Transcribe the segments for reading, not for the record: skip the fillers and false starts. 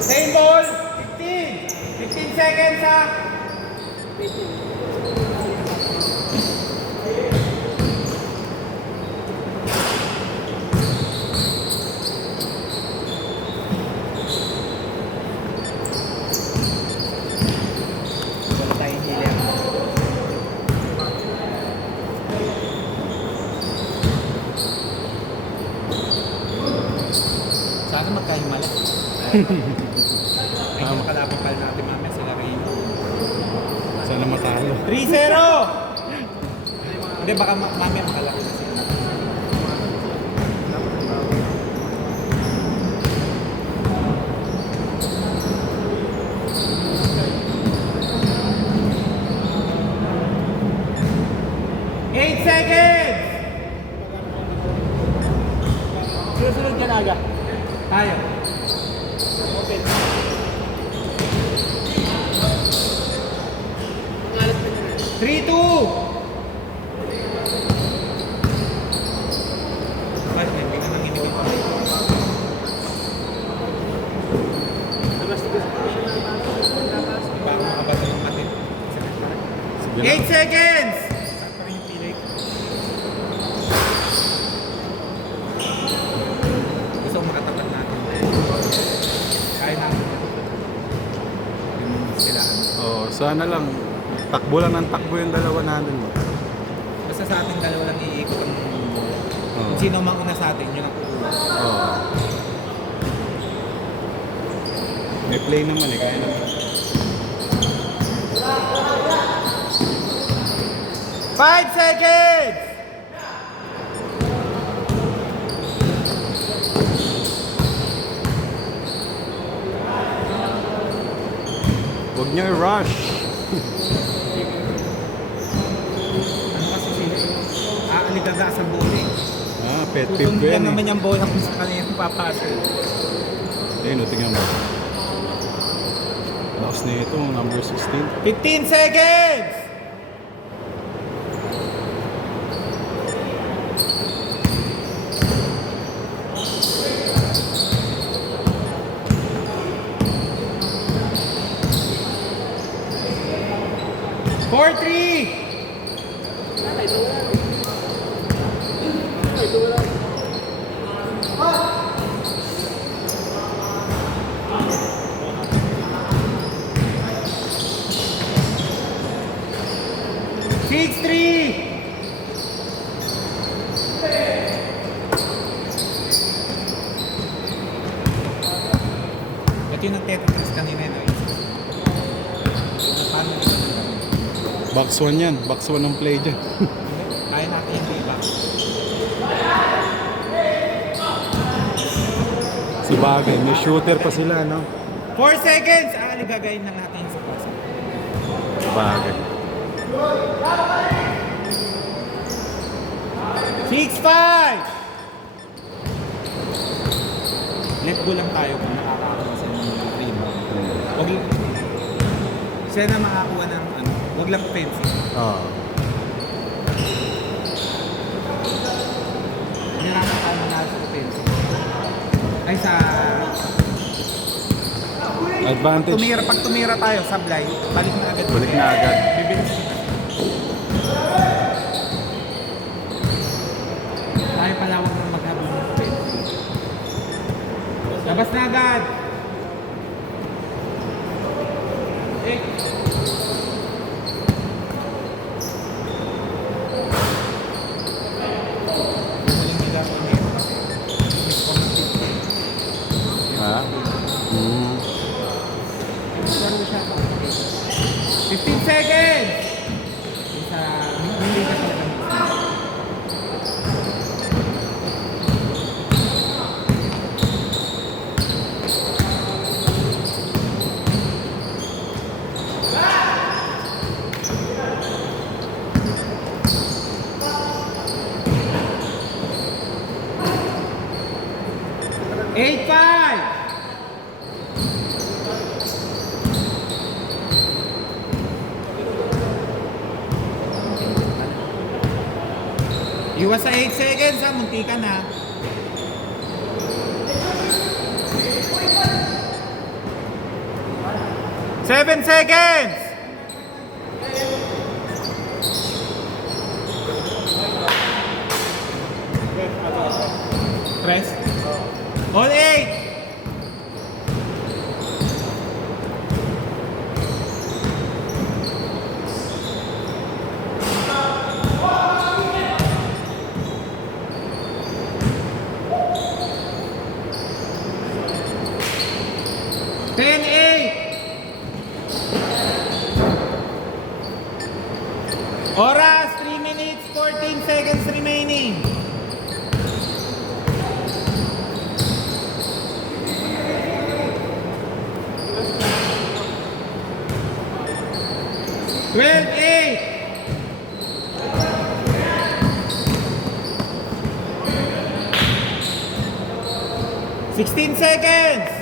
Same ball, 15. 15 seconds ha. Wala tayong hilir. Sana magkahimala. Ay, yung kalaban pala natin mamaya sila rin. Sana matalo. 3-0! Hindi, baka mamaya makalaki na sila. Eight seconds! Susunod ka na aga. Tayo. Open. Three, two. Bakit hindi ka nang inibig? Baka makabata ng atin. 8 seconds! Sakto rin yung pilay. Gusto ko makatapat natin. Kaya namin. Yung sila. Oh, sana lang. Takbo lang ng takbo yung dalawa natin. Basta sa ating dalawa lang iikot ang Oh. kung sino mang una sa atin, yun ang kukuha. Oh. May play naman eh, kaya naman. 5 seconds! Huwag niyo i-rush. Ano kasi sila? Aaligaga sa bowling. Ah, pet peeve Tutundin ko yan lang naman eh. yung bowling kung sa kanila yung papasok. Ayun, o, tingnan mo. Lakas na ito, number 16. 15 seconds! Four, three! Six, three! Ito yung nag-tetris kanina yun. Paano nito? Box 1 yan. Box 1 ang play dyan. Kaya natin yung iba. Si Bagay, may shooter pa sila, no? 4 seconds! Aaligagayin lang natin yung sa pasa. Si Bagay. 6-5! Let go lang tayo kung nakakakuha sa mga rebound. Huwag lang. Siya na makakuha ng ano. Huwag lang offensive. Oo. Hindi naman tayo manalo sa offensive. Ay sa... Advantage. Pag tumira tayo, sablay, balik na agad. Balik na agad. Bibilis. Tayo pala huwag nang maghabol ng offensive. Labas na agad! Ha? Mm. 15 seconds! Isa, hindi ka talaga Iwas sa 8 seconds ha, munti ka na. Seven seconds! Press. All 8! Ten, 8. Oras, 3 minutes, 14 seconds remaining. Twelve, 8. 16 seconds.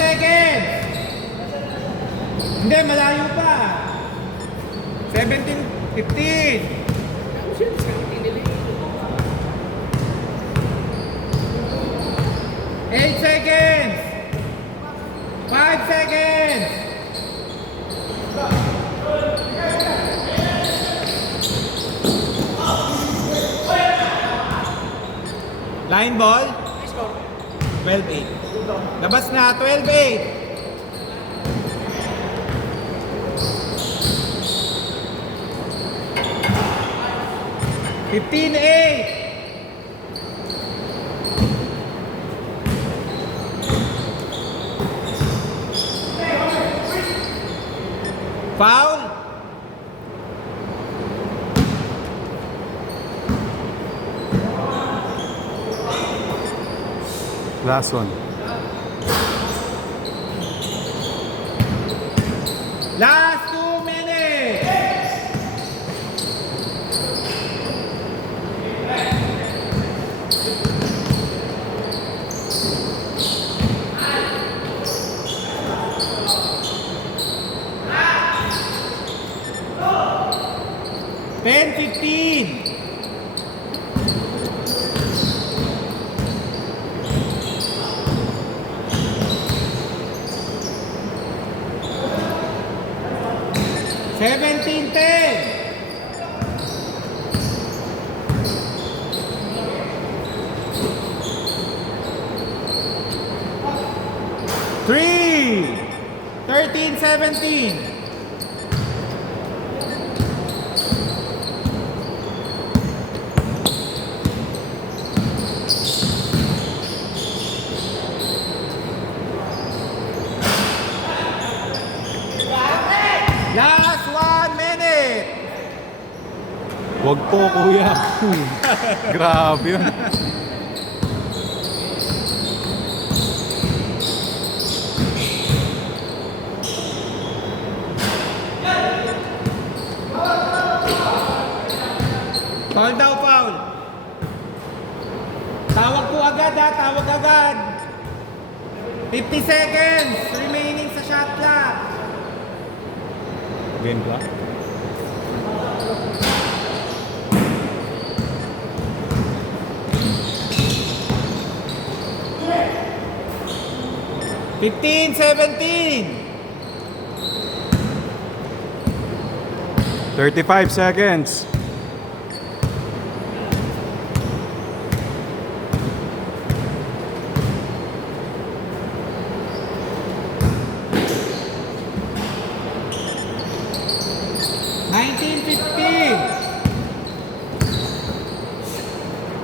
Seconds! Hindi, malayo pa. 17, 15. 8 seconds. 5 seconds. Line ball. 12-8. Labas na, 12-8. 15-8. Foul. Last one. Last 2 minutes. Ten, 15. Seventeen, 10. Three. 13, 17. Last 1 minute. Wag po, kuya. Grabe yun. Foul daw, foul. Tawag po agad ha, tawag agad. 50 seconds remaining sa shot clock. Game clock. Fifteen, 17. 35 seconds.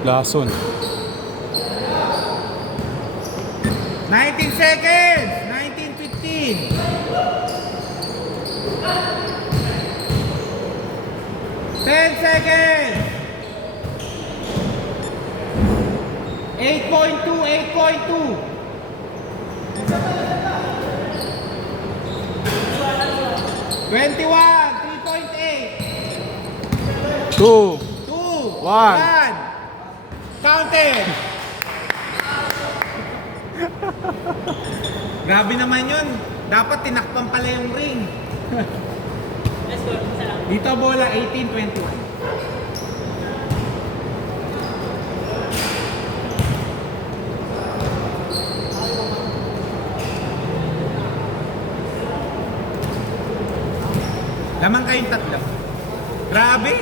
Last one. 19 seconds. 19:15. 10 seconds. 8.2, 8.2. 3.8. 2. 2. One. 1. Counted. Grabe naman yun. Dapat tinakpan pala yung ring. Dito bola 18-21. Lamang kayong tatlo. Grabe.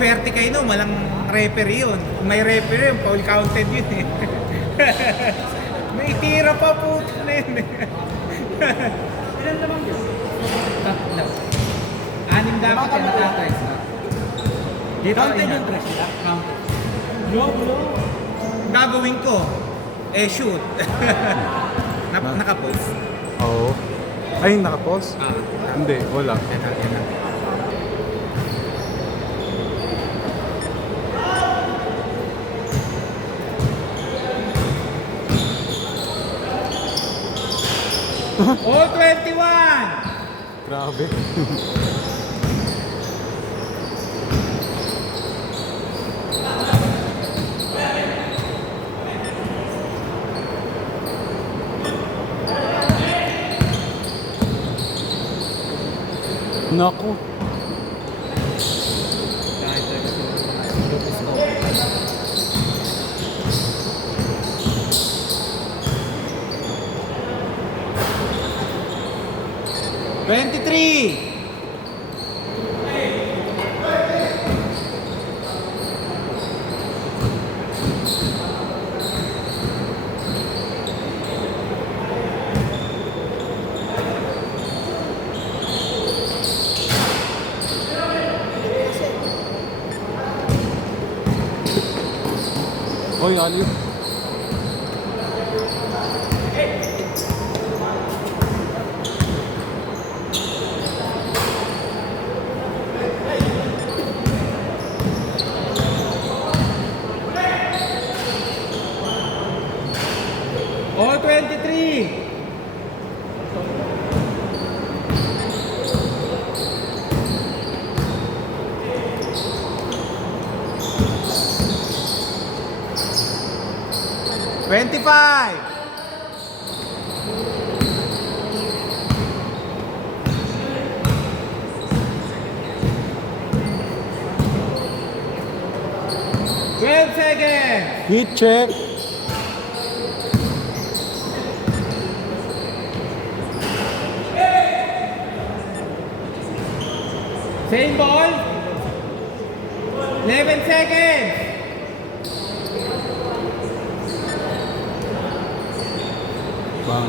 Swerte kayo no, walang referee yun. Kung may referee yun, foul counted yun eh. May tira pa po na yun eh. Ilan naman yun? Tatlo. 6 dapat yan natatrace na. Dito counted yung trash nila? Counted. No. Gagawin ko, shoot. Nakapost. Oo. Ay, nakapos? Hindi, wala. Yan na. All 21! Grabe. Naku. $23! Oy, aliw. All 23! $25! $12 seconds! Heat check. Same ball. 11 seconds. Bang.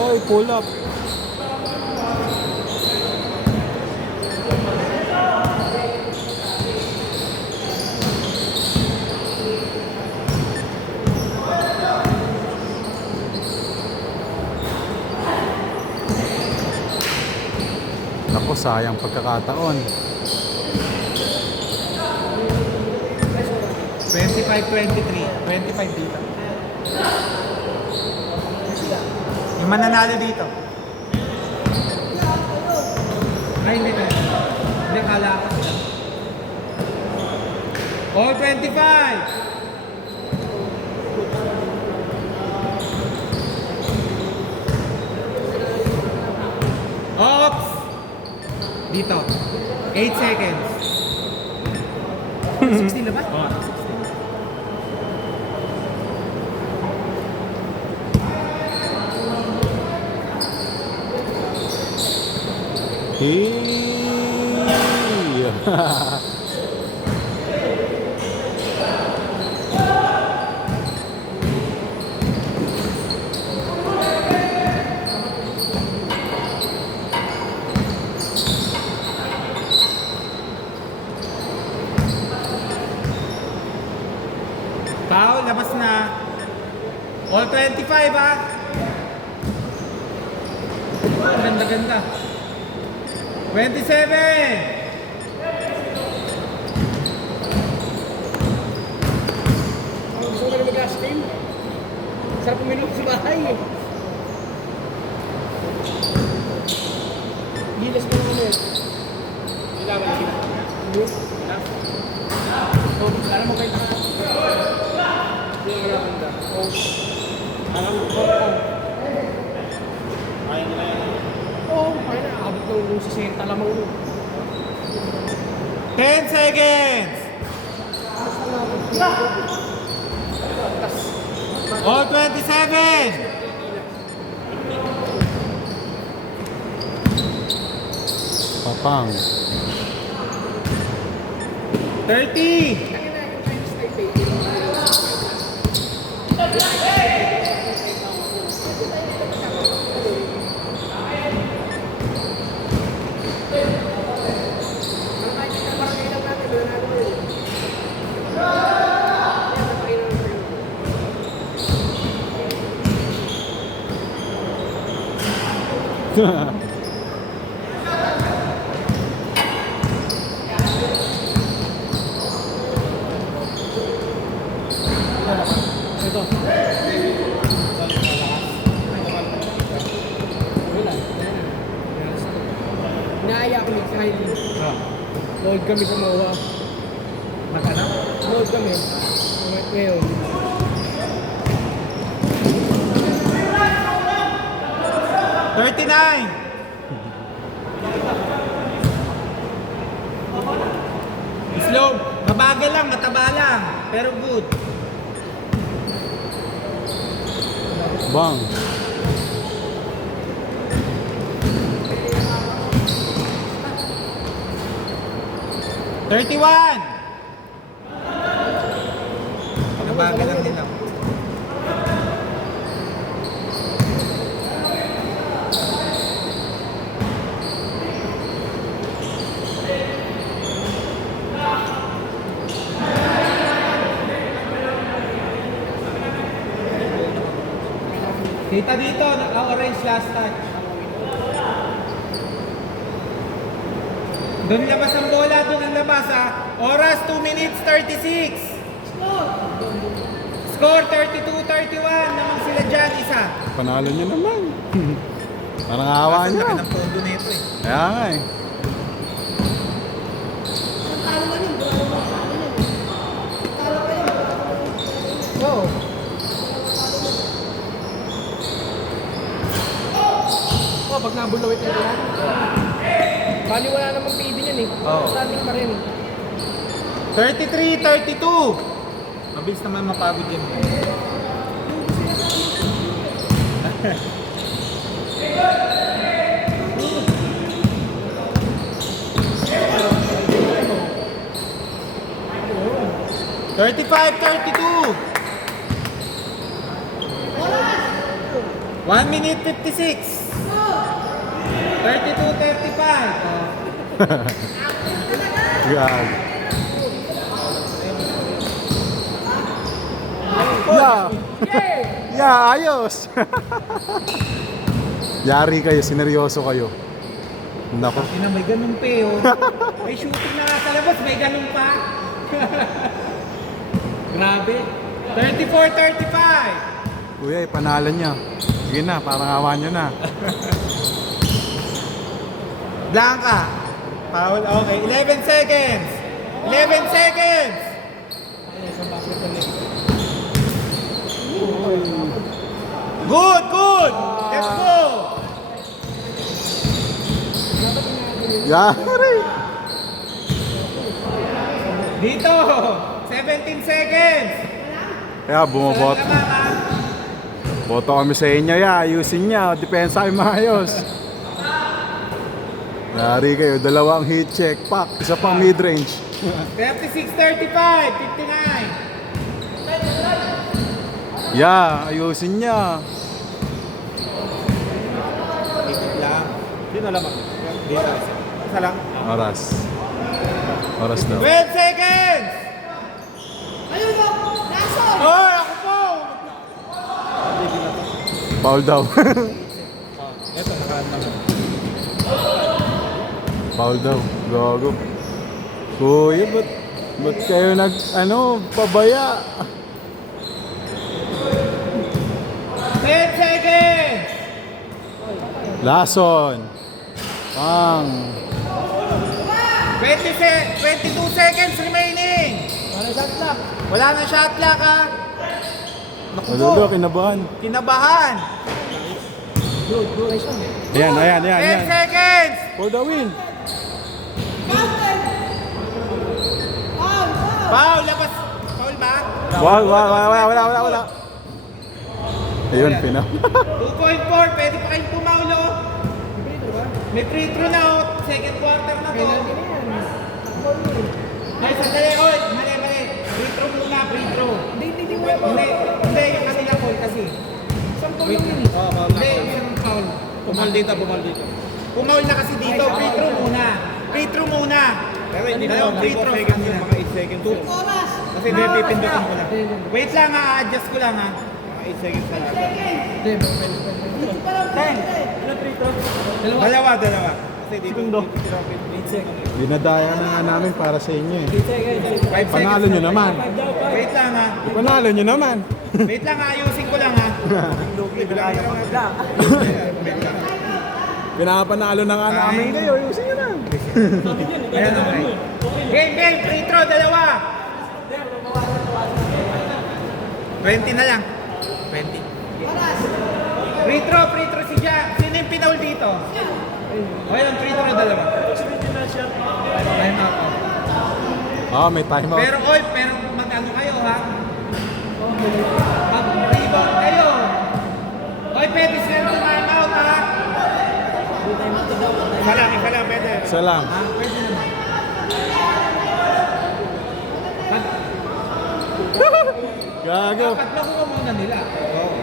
Oy, pull up. Naku, sayang pagkakataon. 25-23. 25 dito. Yung mananalo dito. Ay, hindi tayo. Hindi, kala ko sila. All 25! Ops! Dito. 8 seconds. 60 na ba? Oo, 60. Hey. Foul, labas na. All 25 ha. Ganda-ganda. 27! Gusto ko na mag-last game. Sarap uminom sa bahay eh. Gilas mo naman yun. Wala ba yun? Hindi. Wala. Oh, alam mo kayo na. Hindi mo wala kanda. Oh. Alam mo ko. Kaya nila yan. Oo, kaya na. Abot ng 60 lamang mo. 10 seconds! All 27! Papang. 30! Ito. Wala. Naaya kami sa Kylie. Load kami sa Mawa. Magana? Load kami. Ngayon. $39! Slow. Mabagal lang, mataba lang. Pero good. Bang. $31! Mabagal lang nila. Kita dito, naka-orange last touch. Doon labas ang bola, doon ang labas ha. Oras 2 minutes 36. Score 32-31 naman sila dyan, isa. Panalo niyo naman. Parang awa Basta niyo. laki ng pondo na ito eh. Kaya nga eh. Oo. Oh, pag nabulawit na yan. Bali wala namang PD yan eh. Oo. Standing pa rin. 33-32. Mabilis naman mapagod yan. $35-32. 1 minute 56. 32-35. Yan. Yeah. Yeah, ayos. Yari kayo, sineryoso kayo. Nako. Ina, may ganun pa eh. Oh. May shooting na nga sa labas, may ganun pa. Grabe. 34-35. Kuya, ipanalan niya. Sige na, parang awa niyo na. Blanca. Foul, okay. 11 seconds. 11 seconds. Good, good. Let's go. Yari. Dito. 17 seconds. Kaya bumabot. Salang naman, ha? Boto kami sa inyo, ya. Ayusin niya. Depensa kayo maayos. Yari kayo, dalawang heat check. Pak, isa pang mid-range. 36-35. 59. Ya, ayusin niya. Ikot lang. Dito lang. Dito. Isa lang. Oras. Oras daw. 12 seconds. Ayun o! Nasa! Oy, ako po. Foul daw. Ito, nakaan naman. Foul daw. Gago. Kuya, ba't kayo pabaya? 10 seconds! Lason. Pang. 22 seconds remaining! Para shot clock. Wala na shot clock ha! Naku po, Malulu, kinabahan. kinabahan! Good, good. Nice one. Ayan, ayan, ayan, 10 ayan. seconds! For the win. Foul, labas! Foul ba? Wala. Ayun, pina. 2.4, pwede pa kayong pumaulo. May free throw na oh. Second quarter na to. Penalty na yan. Ay, sandali, oy! Mali. Free throw muna, free throw. Hindi mo Hindi, yung kanila foul kasi. Isang foul lang yun. Hindi, isang foul. Pumal dito. Pumaul na kasi dito, free throw muna. Free throw muna. Pero hindi Ayaw, naman free throw sa kanila. mga 8 seconds. Kasi hindi pipindutin ko lang. Wait lang ha, adjust ko lang ha. Mga 8 seconds na lang. Ten. Dalawa. Kasi dito, dito 8 seconds. Dinadaya na nga namin para sa inyo eh. 5 Panalo seconds. nyo naman. Wait lang ha. Panalo nyo naman. Wait lang ha, ayusin ko lang ha. Pinapanalo na nga namin kayo. Ayusin nyo na. Ayan, okay. Game, free throw, dalawa. 20 na lang. 20. Free throw si Jack. Sino yung pinaul dito? Ayun, free throw, dalawa. Time out. May time out. Pero mag-ano kayo ha? Mag-rebound kayo. Oy, pwede sila time out ha? Isa lang, pwede. Isa lang. Pwede naman. Gago. Dapat nakuha muna nila. Oo.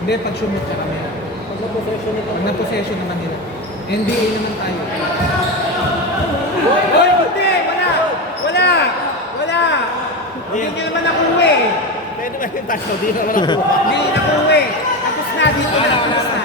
Hindi, pag sumit ka kami. Pag na-possession naman nila. NBA naman tayo. Hoy, hindi! Wala! Hindi nyo naman nakuha eh. Pwede ba yung tayo? Di naman ako. Hindi nakuha eh. Tapos na, dito na. Tapos na.